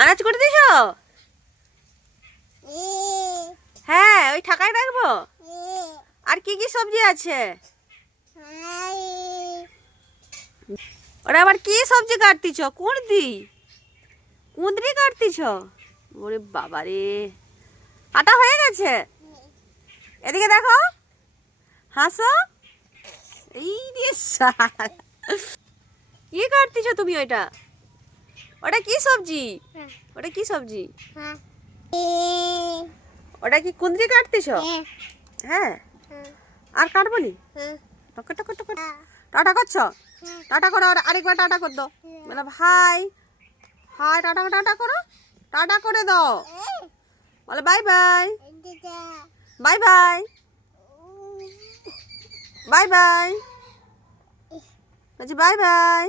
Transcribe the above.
আনাজ করে দিছ? হ্যাঁ, ওই ঠাকায় রাখবো। আর কি কি সবজি আছে? ওরা আবার কি সবজি কাটতিছ? কুঁদরি কাটতিছ? ওরে বাবা রে, কাটা হয়ে গেছে? এদিকে দেখো, হাসো। এই রে শালা, কি কাটতিছ তুমি? ওটা কি সবজি? ওটা কি সবজি? ওটা কি কুঁদরি কাটতিছ? হ্যাঁ, আর কাটবো নি? টক টক টক। টাটা করছো? টাটা করো, আর আরেকবার টাটা কর দাও। বলো ভাই, হাই, টাটা টাটা করো, টাটা করে দাও। বলো bye bye, bye bye, bye bye, বলছি বাই বাই।